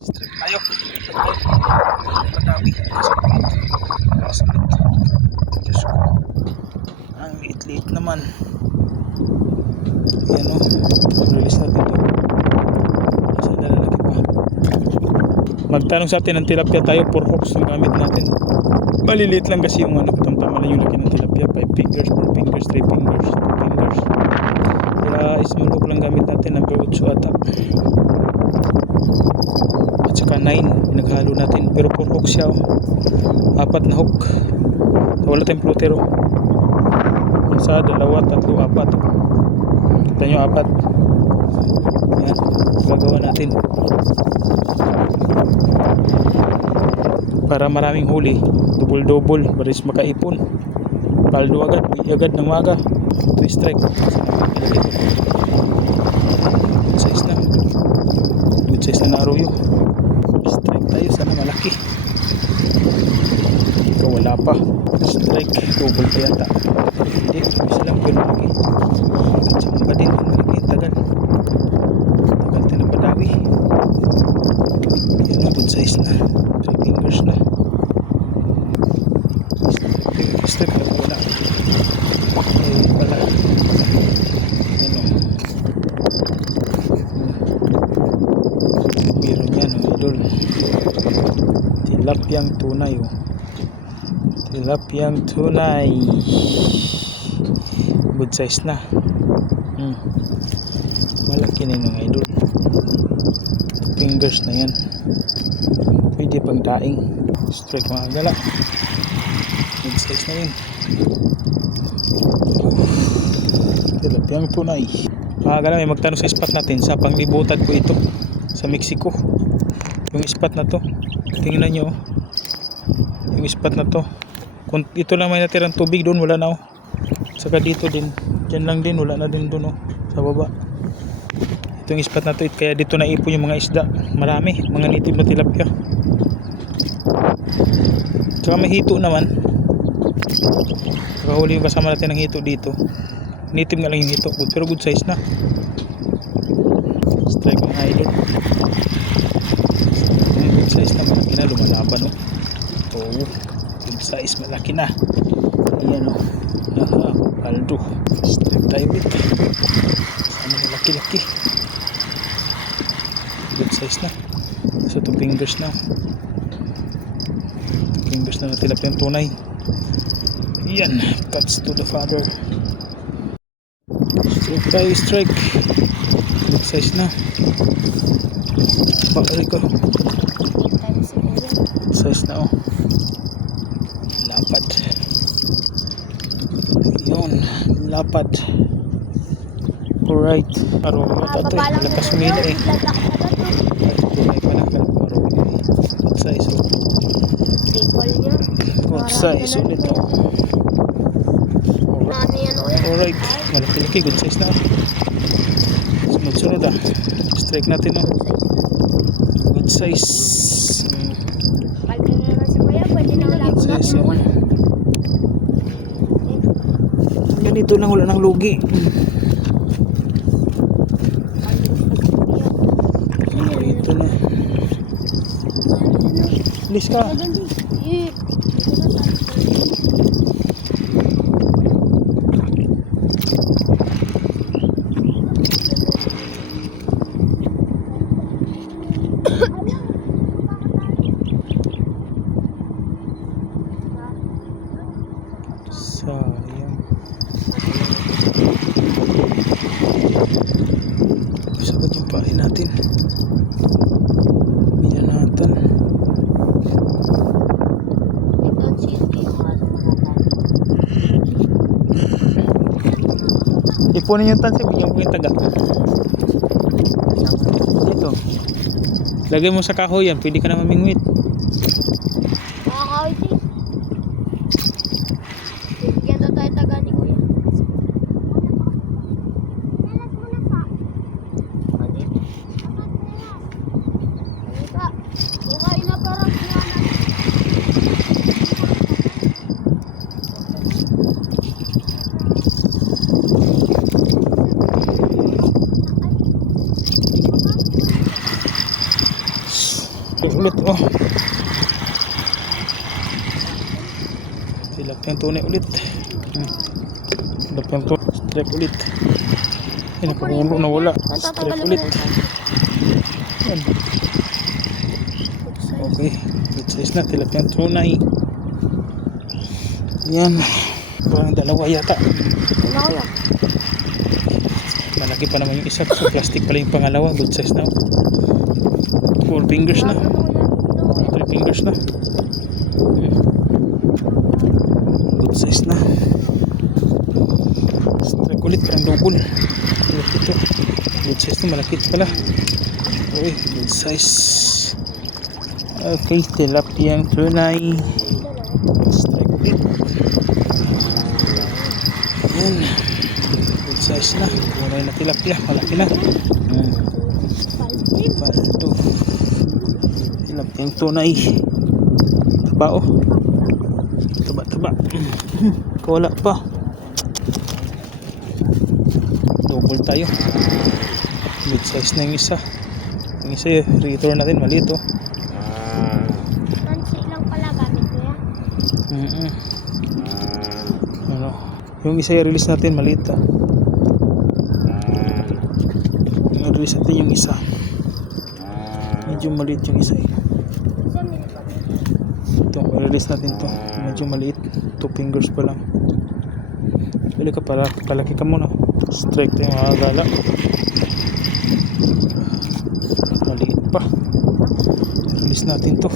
Strip tayo. Madami. Sakit. Diyos ko. Ang liit-liit naman. Ayan o. Release natin ito. Nasa lalaki pa. Magtanong sa atin ng tilapia tayo. 4 hooks yung gamit natin. Maliliit lang kasi yung ano. Tama lang yung laki ng tilapia. 5 fingers, 4 fingers, 3 fingers, 2 fingers. Kaya small hook lang gamit natin. Number 8 ata. At saka 9 pinaghalo natin, pero 4 hook siya, 4 na hook, wala tayong floater. Isa, 2, 3, 4. Kita nyo 4. Yan, gagawa natin para maraming huli, double baris makaipon, paldo agad, agad ng maga, 2 strike. Good size na naroyo. Strike tayo, sana malaki. Pero wala pa. Strike, double pa yata. Hindi, isa lang pero malaki. Katsang ba din, malaki, tagal. Tagal tayo na padawi. Yan o, good size na. 3 fingers na. Strike na wala. Eh, wala. Yan o. Meron yan o, idol. Tilapiyang tunay oh. Tilapiyang tunay. Good size na. Malaki na yung idol. Fingers na yan. Pwede pang daing. Strike mga gala. Good size na yun. Tilapiyang tunay. Mga gala, may magtanong sa spot natin. Sa panglibutan ko ito sa Mexico. Yung spot na to, tingnan nyo yung spot na to. Kung ito lang may natirang tubig, doon wala na oh. Saka dito din, dyan lang din, wala na din doon oh, sa baba. Ito yung spot na to, kaya dito naipon yung mga isda. Marami, mga native na tilapia. Saka may hito naman. Saka huli yung kasama natin ng hito dito. Native nga lang yung hito, pero good size na. Strike mga idol. Good size na, malaki na, lumalaban oh. Oh, good size, malaki na. Ayan oh. Aha, paldo. Strike tayo bit. Sana malaki-laki. Good size na. So 2 fingers na. 2 fingers na tilapiyang tunay. Ayan, cuts to the father. Strike tayo, strike. Good size na. Bakari ko. Size na oh. Lapad. Yun, lapad. Alright. Araw ito ito. Lakas humila eh. Tunay pa na araw. Good size oh. Good size ulit oh. Alright. Malaki-laki. Good size na oh. Sunod-sunod ah. Strike natin oh. Good size. Good size oh. Ganito lang, wala nang lugi. Ito na. Alis ka. Sayang. Sagot yung pain natin. Binanatan. Ipunin yung tansi, bigyan ko yung taga. Dito. Lagay mo sa kahoy yan, pwede ka na mamingwit. Ulit oh. Tilapia tunay ulit. Tilapia tunay. Strike ulit. Ay, nakakulo na wala. Strike ulit. Yan. Okay. Good size na. Tilapia tunay. Yan. Parang dalawa yata. Malaki pa naman yung isa. So plastic pala yung pangalawa. Good size na. 4 fingers na. 3 fingers na. Good size na. Strike ulit. Parang double. Ito. Good size na. Malaki pala. Okay. Good size. Okay. Tilapia tunay. Strike ulit. Yan. Good size na. Tunay na tilapia. Malaki na. Paldo. Tilapia tunay. Taba oh. Taba. Wala pa. Double tayo. Good size na yung isa. Yung isa return natin. Maliit oh. Tansi lang pala gamit mo yan. Ano, yung isa i-release natin maliit ah. I-release natin yung isa. Medyo maliit yung isa eh. Ito, i-release natin to. Medyo maliit. 2 fingers pa lang. Pwede ka palaki ka muna. Strike tayo mga gala. Maliit pa. I-release natin to.